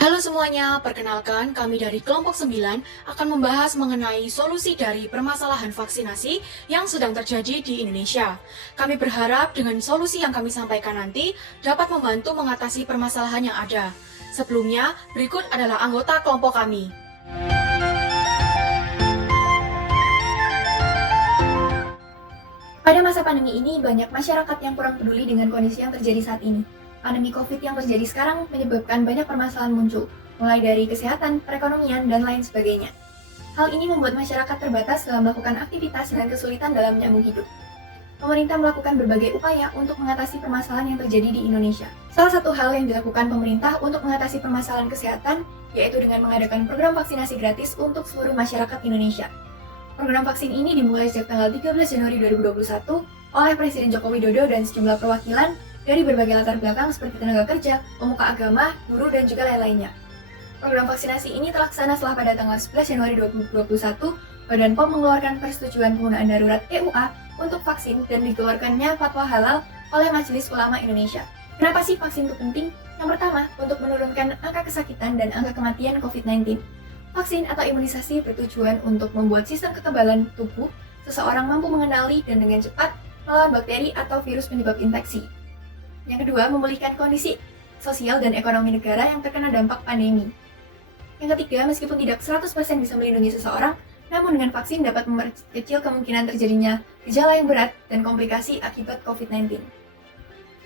Halo semuanya, perkenalkan kami dari kelompok 9 akan membahas mengenai solusi dari permasalahan vaksinasi yang sedang terjadi di Indonesia. Kami berharap dengan solusi yang kami sampaikan nanti dapat membantu mengatasi permasalahan yang ada. Sebelumnya, berikut adalah anggota kelompok kami. Pada masa pandemi ini, banyak masyarakat yang kurang peduli dengan kondisi yang terjadi saat ini. Pandemi COVID yang terjadi sekarang menyebabkan banyak permasalahan muncul, mulai dari kesehatan, perekonomian, dan lain sebagainya. Hal ini membuat masyarakat terbatas dalam melakukan aktivitas dan kesulitan dalam menyambung hidup. Pemerintah melakukan berbagai upaya untuk mengatasi permasalahan yang terjadi di Indonesia. Salah satu hal yang dilakukan pemerintah untuk mengatasi permasalahan kesehatan, yaitu dengan mengadakan program vaksinasi gratis untuk seluruh masyarakat Indonesia. Program vaksin ini dimulai sejak tanggal 13 Januari 2021 oleh Presiden Joko Widodo dan sejumlah perwakilan dari berbagai latar belakang seperti tenaga kerja, pemuka agama, guru, dan juga lain-lainnya. Program vaksinasi ini terlaksana setelah pada tanggal 11 Januari 2021, Badan POM mengeluarkan persetujuan penggunaan darurat EUA untuk vaksin dan dikeluarkannya fatwa halal oleh Majelis Ulama Indonesia. Kenapa sih vaksin itu penting? Yang pertama, untuk menurunkan angka kesakitan dan angka kematian COVID-19. Vaksin atau imunisasi bertujuan untuk membuat sistem kekebalan tubuh seseorang mampu mengenali dan dengan cepat melawan bakteri atau virus penyebab infeksi. Yang kedua, memulihkan kondisi sosial dan ekonomi negara yang terkena dampak pandemi. Yang ketiga, meskipun tidak 100% bisa melindungi seseorang, namun dengan vaksin dapat memperkecil kemungkinan terjadinya gejala yang berat dan komplikasi akibat COVID-19.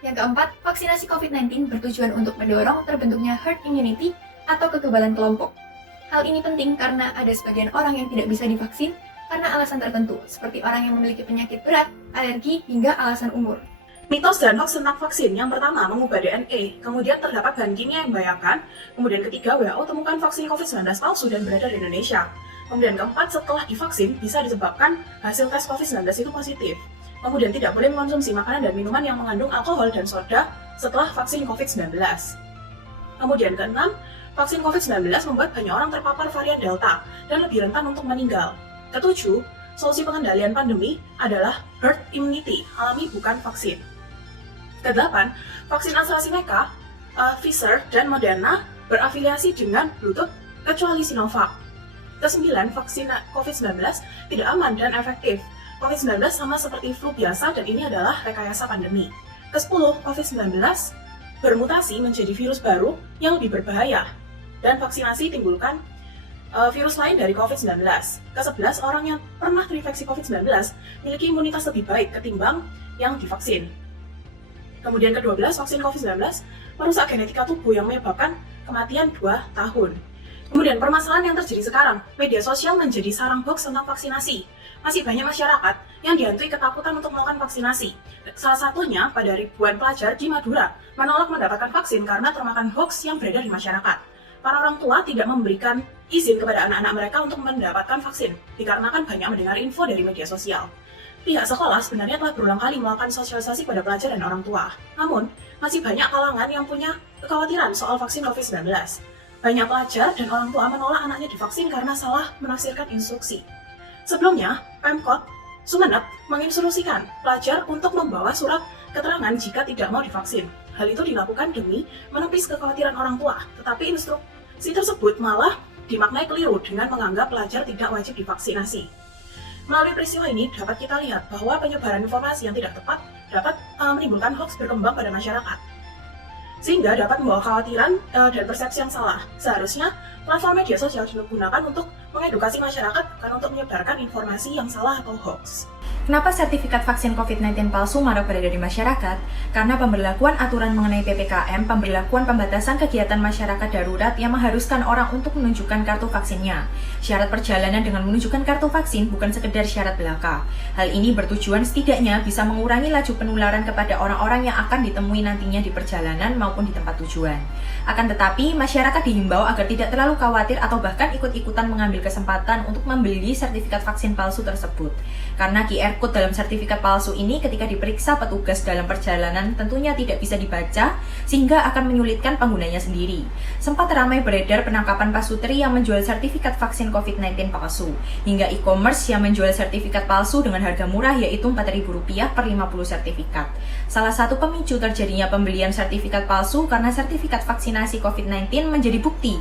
Yang keempat, vaksinasi COVID-19 bertujuan untuk mendorong terbentuknya herd immunity atau kekebalan kelompok. Hal ini penting karena ada sebagian orang yang tidak bisa divaksin karena alasan tertentu, seperti orang yang memiliki penyakit berat, alergi, hingga alasan umur. Mitos dan hoax tentang vaksin. Yang pertama, mengubah DNA. Kemudian terdapat bahan kimia yang membahayakan. Kemudian ketiga, WHO temukan vaksin COVID-19 palsu dan beredar di Indonesia. Kemudian keempat, setelah divaksin bisa disebabkan hasil tes COVID-19 itu positif. Kemudian tidak boleh mengonsumsi makanan dan minuman yang mengandung alkohol dan soda setelah vaksin COVID-19. Kemudian keenam, vaksin COVID-19 membuat banyak orang terpapar varian Delta dan lebih rentan untuk meninggal. Ketujuh, solusi pengendalian pandemi adalah herd immunity, alami bukan vaksin. Kedelapan, vaksin AstraZeneca, Pfizer, dan Moderna berafiliasi dengan Bluetooth kecuali Sinovac. Kesembilan, vaksin COVID-19 tidak aman dan efektif. COVID-19 sama seperti flu biasa dan ini adalah rekayasa pandemi. Kesepuluh, COVID-19 bermutasi menjadi virus baru yang lebih berbahaya dan vaksinasi timbulkan virus lain dari COVID-19. Ke-11, orang yang pernah terinfeksi COVID-19 memiliki imunitas lebih baik ketimbang yang divaksin. Kemudian ke-12, vaksin COVID-19 merusak genetika tubuh yang menyebabkan kematian 2 tahun. Kemudian permasalahan yang terjadi sekarang, media sosial menjadi sarang hoax tentang vaksinasi. Masih banyak masyarakat yang dihantui ketakutan untuk melakukan vaksinasi. Salah satunya pada ribuan pelajar di Madura menolak mendapatkan vaksin karena termakan hoax yang beredar di masyarakat. Para orang tua tidak memberikan izin kepada anak-anak mereka untuk mendapatkan vaksin, dikarenakan banyak mendengar info dari media sosial. Pihak sekolah sebenarnya telah berulang kali melakukan sosialisasi pada pelajar dan orang tua. Namun, masih banyak kalangan yang punya kekhawatiran soal vaksin COVID-19. Banyak pelajar dan orang tua menolak anaknya divaksin karena salah menafsirkan instruksi. Sebelumnya, Pemkot Sumeneb menginstruksikan pelajar untuk membawa surat keterangan jika tidak mau divaksin. Hal itu dilakukan demi menepis kekhawatiran orang tua, tetapi instruksi tersebut malah dimaknai keliru dengan menganggap pelajar tidak wajib divaksinasi. Melalui peristiwa ini dapat kita lihat bahwa penyebaran informasi yang tidak tepat dapat menimbulkan hoax berkembang pada masyarakat, sehingga dapat membawa kekhawatiran dan persepsi yang salah. Seharusnya platform media sosial digunakan untuk mengedukasi masyarakat bukan untuk menyebarkan informasi yang salah atau hoax. Kenapa sertifikat vaksin COVID-19 palsu marak beredar di masyarakat? Karena pemberlakuan aturan mengenai PPKM, pemberlakuan pembatasan kegiatan masyarakat darurat yang mengharuskan orang untuk menunjukkan kartu vaksinnya. Syarat perjalanan dengan menunjukkan kartu vaksin bukan sekedar syarat belaka. Hal ini bertujuan setidaknya bisa mengurangi laju penularan kepada orang-orang yang akan ditemui nantinya di perjalanan maupun di tempat tujuan. Akan tetapi, masyarakat dihimbau agar tidak terlalu khawatir atau bahkan ikut-ikutan mengambil kesempatan untuk membeli sertifikat vaksin palsu tersebut. Karena QR code dalam sertifikat palsu ini ketika diperiksa petugas dalam perjalanan tentunya tidak bisa dibaca sehingga akan menyulitkan penggunanya sendiri. Sempat ramai beredar penangkapan pasutri yang menjual sertifikat vaksin COVID-19 palsu, hingga e-commerce yang menjual sertifikat palsu dengan harga murah yaitu Rp4.000 per 50 sertifikat. Salah satu pemicu terjadinya pembelian sertifikat palsu karena sertifikat vaksinasi COVID-19 menjadi bukti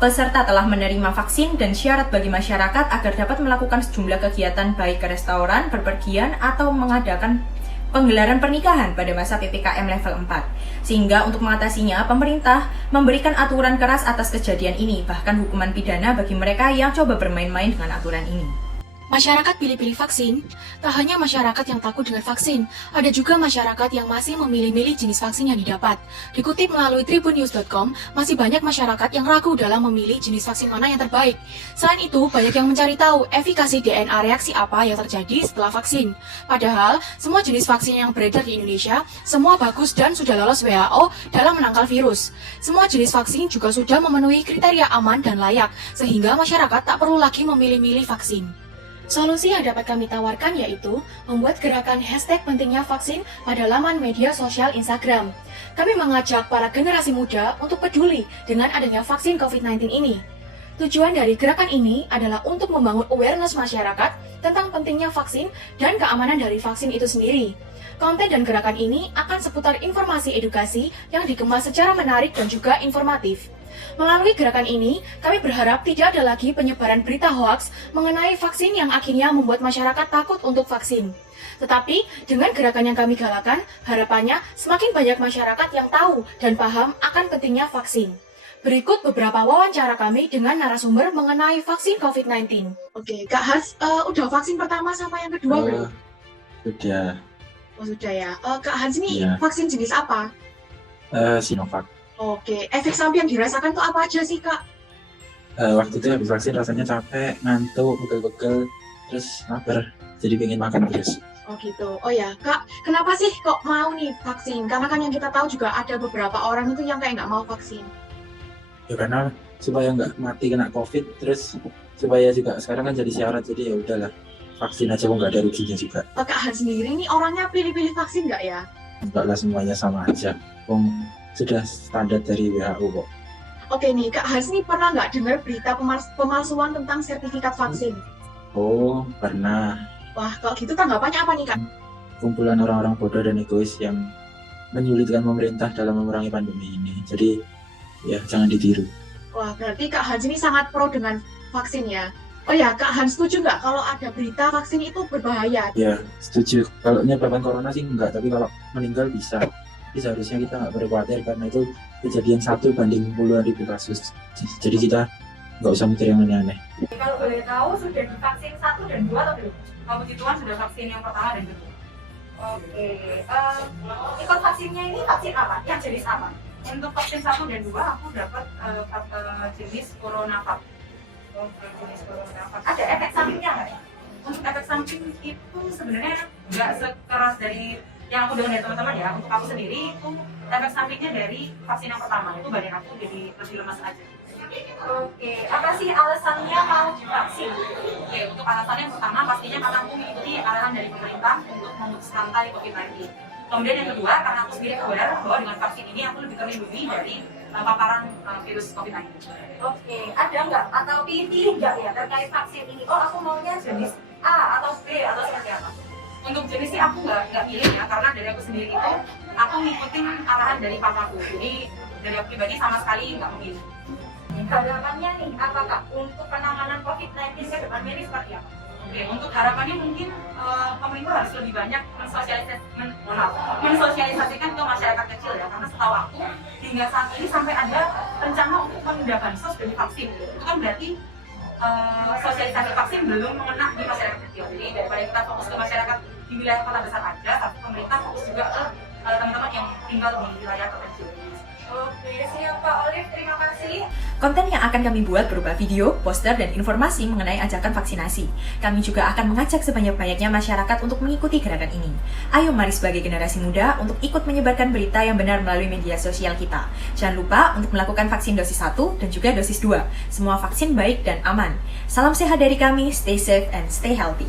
peserta telah menerima vaksin dan syarat bagi masyarakat agar dapat melakukan sejumlah kegiatan baik ke restoran, berpergian, atau mengadakan penggelaran pernikahan pada masa PPKM level 4. Sehingga untuk mengatasinya, pemerintah memberikan aturan keras atas kejadian ini, bahkan hukuman pidana bagi mereka yang coba bermain-main dengan aturan ini. Masyarakat pilih-pilih vaksin, tak hanya masyarakat yang takut dengan vaksin, ada juga masyarakat yang masih memilih-milih jenis vaksin yang didapat. Dikutip melalui tribunnews.com, masih banyak masyarakat yang ragu dalam memilih jenis vaksin mana yang terbaik. Selain itu, banyak yang mencari tahu efikasi DNA reaksi apa yang terjadi setelah vaksin. Padahal, semua jenis vaksin yang beredar di Indonesia, semua bagus dan sudah lolos WHO dalam menangkal virus. Semua jenis vaksin juga sudah memenuhi kriteria aman dan layak, sehingga masyarakat tak perlu lagi memilih-milih vaksin. Solusi yang dapat kami tawarkan yaitu membuat gerakan hashtag pentingnya vaksin pada laman media sosial Instagram. Kami mengajak para generasi muda untuk peduli dengan adanya vaksin COVID-19 ini. Tujuan dari gerakan ini adalah untuk membangun awareness masyarakat tentang pentingnya vaksin dan keamanan dari vaksin itu sendiri. Konten dan gerakan ini akan seputar informasi edukasi yang dikemas secara menarik dan juga informatif. Melalui gerakan ini, kami berharap tidak ada lagi penyebaran berita hoaks mengenai vaksin yang akhirnya membuat masyarakat takut untuk vaksin. Tetapi, dengan gerakan yang kami galakan, harapannya semakin banyak masyarakat yang tahu dan paham akan pentingnya vaksin. Berikut beberapa wawancara kami dengan narasumber mengenai vaksin COVID-19. Oke, Kak Hans, udah vaksin pertama sama yang kedua belum? Sudah. Oh, sudah ya. Kak Hans ini Iya. vaksin jenis apa? Sinovac. Oke, efek samping yang dirasakan tuh apa aja sih, Kak? Waktu itu habis vaksin rasanya capek, ngantuk, pegel-pegel, terus lapar, jadi pengen makan terus. Oh gitu. Oh ya, Kak, kenapa sih kok mau nih vaksin? Karena kan yang kita tahu juga ada beberapa orang itu yang kayak nggak mau vaksin. Ya karena supaya nggak mati kena COVID, terus supaya juga sekarang kan jadi syarat, jadi ya udahlah vaksin aja, kok nggak ada ruginya juga. Kak Hans sendiri ini orangnya pilih-pilih vaksin nggak ya? Enggak lah, semuanya sama aja. Sudah standar dari WHO kok. Oke nih, Kak Hans nih pernah nggak dengar berita pemalsuan tentang sertifikat vaksin? Oh, pernah. Wah, kalau gitu tanggapannya apa nih, Kak? Kumpulan orang-orang bodoh dan egois yang menyulitkan pemerintah dalam memerangi pandemi ini. Jadi ya jangan ditiru. Wah, berarti Kak Hans ini sangat pro dengan vaksin ya? Oh ya, Kak Hans setuju nggak kalau ada berita vaksin itu berbahaya? Ya, setuju. Kalau nyebaran corona sih enggak, tapi kalau meninggal bisa. Tapi seharusnya kita nggak perlu khawatir karena itu kejadian 1 banding puluhan ribu kasus. Jadi kita nggak usah mikir yang aneh-aneh. Kalau boleh tahu, sudah divaksin 1 dan 2 atau belum? Kalau puji Tuhan sudah vaksin yang pertama dan kedua. Oke, ikut vaksinnya ini vaksin apa? Yang jenis apa? Untuk vaksin 1 dan 2 aku dapat jenis CoronaVac. Jenis CoronaVac. Ada efek sampingnya nggak ya? Untuk efek samping itu sebenarnya nggak sekeras dari yang aku dengar dari teman-teman ya. Untuk aku sendiri itu efek sampingnya dari vaksin yang pertama itu badan aku jadi lebih lemas aja. Oke, apa sih alasannya mau divaksin? Oke, untuk alasannya yang pertama pastinya karena aku mengikuti arahan dari pemerintah untuk memutus rantai COVID-19. Kemudian yang kedua, karena aku sendiri aware bahwa dengan vaksin ini aku lebih terlindungi dari paparan virus COVID-19. Oke, ada nggak atau pilih nggak ya terkait vaksin ini? Oh, aku maunya jenis A atau B atau seperti apa? Untuk jenis sih aku nggak pilih ya, karena dari aku sendiri itu aku ngikutin arahan dari papaku. Jadi dari aku pribadi sama sekali nggak memilih. Harapannya nih, apakah untuk penanganan COVID-19 ke depannya ini seperti apa? Oke, untuk harapannya mungkin pemerintah harus lebih banyak mensosialisasikan ke masyarakat kecil ya, karena setahu aku hingga saat ini sampai ada rencana untuk menunda bansos dari vaksin. Itu kan berarti sosialisasi vaksin belum mengena di masyarakat kecil. Jadi daripada kita fokus ke masyarakat di wilayah kota besar aja, tapi pemerintah fokus juga ke teman-teman yang tinggal di wilayah kecil. Oke, siap Pak Olive, terima kasih. Konten yang akan kami buat berupa video, poster, dan informasi mengenai ajakan vaksinasi. Kami juga akan mengajak sebanyak-banyaknya masyarakat untuk mengikuti gerakan ini. Ayo mari sebagai generasi muda untuk ikut menyebarkan berita yang benar melalui media sosial kita. Jangan lupa untuk melakukan vaksin dosis 1 dan juga dosis 2. Semua vaksin baik dan aman. Salam sehat dari kami, stay safe and stay healthy.